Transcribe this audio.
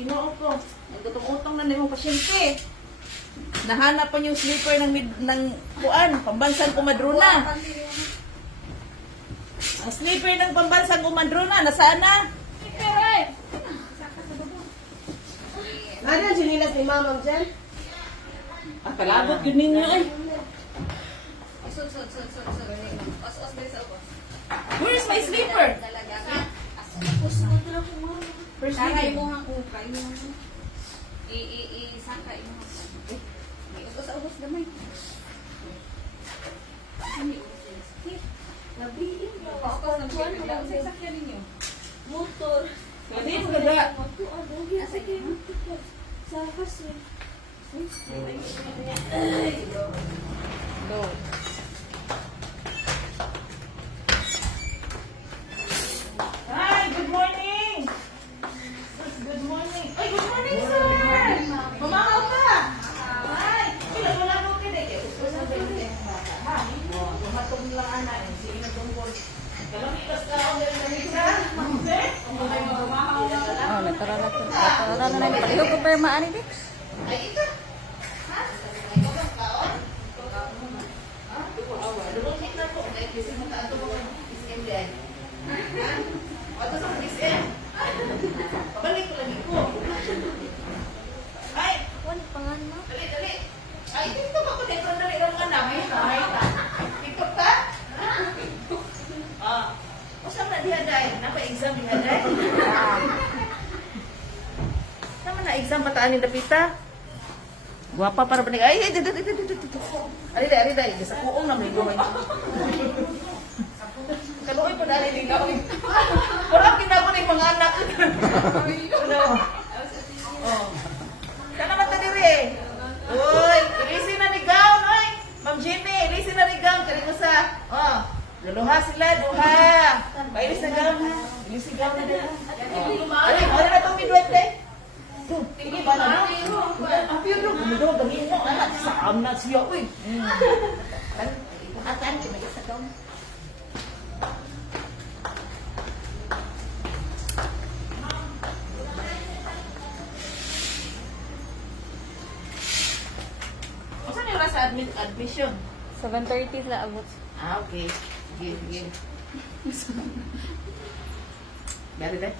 Ginoo ko. Nagutong-utong na yung pasyente. Nahanap pa yung sleeper ng kuan, pambansang kumadrona. Ang sleeper ng pambansang kumadrona, nasaan na? Ano ang sinilas ni Mamang Jen? Ah, kalabot yun ninyo ay. Where's my sleeper? First Sakay sleeper. mo hang ukay mo. Sakay mo. May ubos gamay. Nabiin ka. Ako sa kuan sa sakyan ninyo. Motor. Hindi mo gaga. Sa kasi. Go. Hi, good morning. Good morning. Ay, good morning, sir. Mamakaw ka. Hi. Pinagulano ka din. Ha? Mamatong lang ana. Sige na tungkol. Kalamitas ka ako din sa misa. Oh, natural na ito. Natural na yung paliho ko pero maani di. Ay, ito. Ha? Ikaw bang kaon? Ah, lumukit na po. Ay, kasi mo ka ito mga SM din. Ha? O, ito sa SM. Pabalik ko lagi ko. Ay, Wala pangan mo. dali, dali. Ay, dito ka ko dito. Dali lang nga na. May ta. Tiktok ka? Ah. O, saan na dihaday? Napa-exam dihaday? Sama na exam bataan ni Dapita. Guwapa para ba ni ay dito. Ari dai, sa kuong na may gawin. Kaluoy pa dali ni gawin. Wala kinabon ng mga anak. Oh. Kana man ta diri. Oy, ilisi na ni gown, oy. Ma'am Jimmy, ilisi na ni gown kani ko sa. Oh. Luluha sila, duha. Pailis na gown ha. Ilisi gown na dira. Ari na to midwet day. Tingin ba na? Ang piyod mo, gumudo, gawin mo, anak, sa amnat siya, uy. Atan, kumaya sa daw. Saan yung nasa admission? 7:30 sila abot. Ah, okay. Sige. Dari deh.